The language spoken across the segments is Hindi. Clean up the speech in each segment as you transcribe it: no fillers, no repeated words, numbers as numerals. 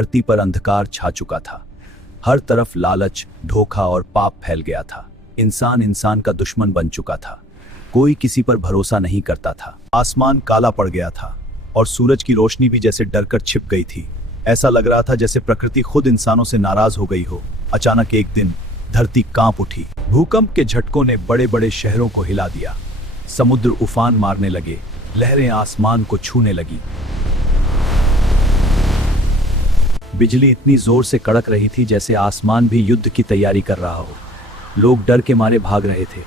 धरती पर अंधकार छा चुका था। हर तरफ लालच, धोखा और पाप फैल गया था। इंसान इंसान का दुश्मन बन चुका था। कोई किसी पर भरोसा नहीं करता था। आसमान काला पड़ गया था और सूरज की रोशनी भी जैसे डरकर छिप गई थी। ऐसा लग रहा था जैसे प्रकृति खुद इंसानों से नाराज हो गई हो। अचानक एक दिन धरती कांप उठी। भूकंप के झटकों ने बड़े बड़े शहरों को हिला दिया। समुद्र उफान मारने लगे, लहरें आसमान को छूने लगी। बिजली इतनी जोर से कड़क रही थी जैसे आसमान भी युद्ध की तैयारी कर रहा हो। लोग डर के मारे भाग रहे थे।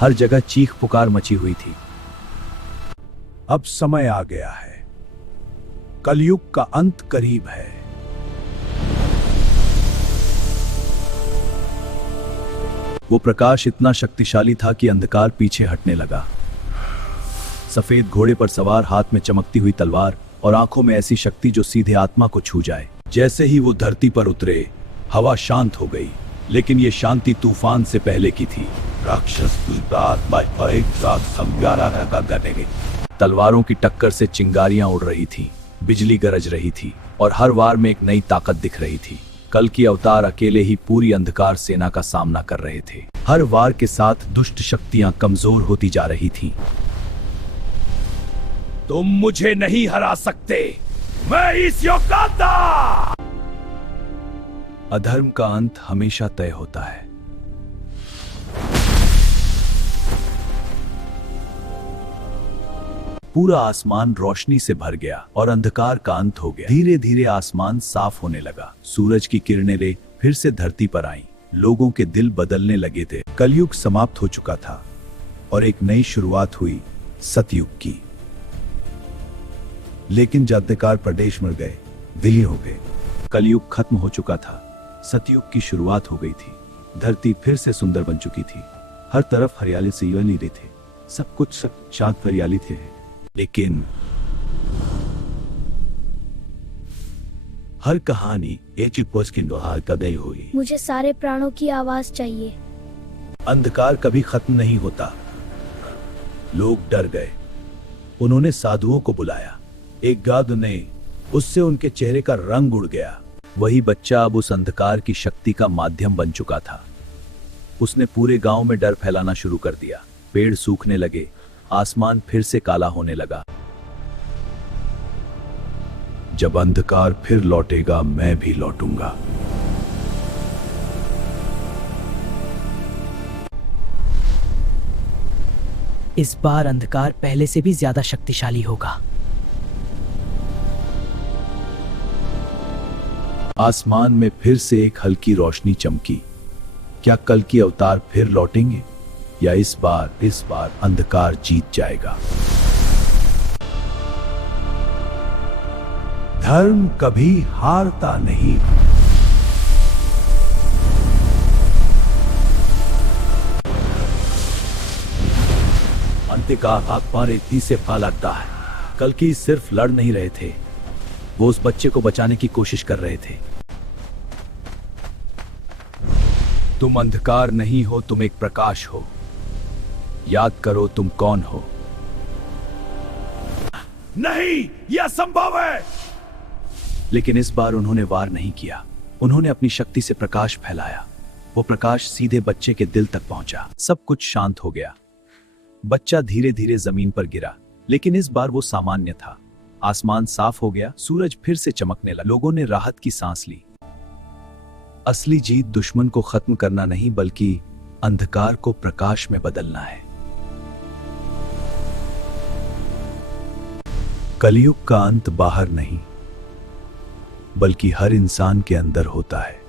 हर जगह चीख पुकार मची हुई थी। अब समय आ गया है। कलयुग का अंत करीब है। वो प्रकाश इतना शक्तिशाली था कि अंधकार पीछे हटने लगा। सफेद घोड़े पर सवार, हाथ में चमकती हुई तलवार और आंखों में ऐसी शक्ति जो सीधे आत्मा को छू जाए। जैसे ही वो धरती पर उतरे, हवा शांत हो गई, लेकिन ये शांति तूफान से पहले की थी। राक्षस तलवारों की टक्कर से चिंगारियां उड़ रही थी, बिजली गरज रही थी और हर वार में एक नई ताकत दिख रही थी। कल की अवतार अकेले ही पूरी अंधकार सेना का सामना कर रहे थे। हर वार के साथ दुष्ट शक्तियां कमजोर होती जा रही थीं। तुम मुझे नहीं हरा सकते, मैं इस योद्धा। अधर्म का अंत हमेशा तय होता है। पूरा आसमान रोशनी से भर गया और अंधकार का अंत हो गया। धीरे धीरे आसमान साफ होने लगा। सूरज की किरणें फिर से धरती पर आईं। लोगों के दिल बदलने लगे थे। कलयुग समाप्त हो चुका था और एक नई शुरुआत हुई, सतयुग की। लेकिन जब अंधकार प्रदेश मर गए, विलीन हो गए। कलयुग खत्म हो चुका था, सतयुग की शुरुआत हो गई थी। धरती फिर से सुंदर बन चुकी थी। हर तरफ हरियाली से नीरे थे। सब कुछ शांत हरियाली थे। लेकिन हर कहानी कभी हुई। मुझे सारे प्राणों की आवाज चाहिए। अंधकार कभी खत्म नहीं होता। लोग डर गए। उन्होंने साधुओं को बुलाया। एक गाद ने, उससे उनके चेहरे का रंग उड़ गया। वही बच्चा अब उस अंधकार की शक्ति का माध्यम बन चुका था। उसने पूरे गांव में डर फैलाना शुरू कर दिया। पेड़ सूखने लगे, आसमान फिर से काला होने लगा। जब अंधकार फिर लौटेगा, मैं भी लौटूंगा। इस बार अंधकार पहले से भी ज्यादा शक्तिशाली होगा। आसमान में फिर से एक हल्की रोशनी चमकी। क्या कल की अवतार फिर लौटेंगे या इस बार अंधकार जीत जाएगा? धर्म कभी हारता नहीं। अंधकार आत्मा रेती से लगता है। कल की सिर्फ लड़ नहीं रहे थे, वो उस बच्चे को बचाने की कोशिश कर रहे थे। तुम अंधकार नहीं हो, तुम एक प्रकाश हो। याद करो तुम कौन हो। नहीं, यह असंभव है। लेकिन इस बार उन्होंने वार नहीं किया। उन्होंने अपनी शक्ति से प्रकाश फैलाया। वो प्रकाश सीधे बच्चे के दिल तक पहुंचा। सब कुछ शांत हो गया। बच्चा धीरे धीरे जमीन पर गिरा, लेकिन इस बार वो सामान्य था। आसमान साफ हो गया, सूरज फिर से चमकने लगा। लोगों ने राहत की सांस ली। असली जीत दुश्मन को खत्म करना नहीं, बल्कि अंधकार को प्रकाश में बदलना है। कलयुग का अंत बाहर नहीं, बल्कि हर इंसान के अंदर होता है।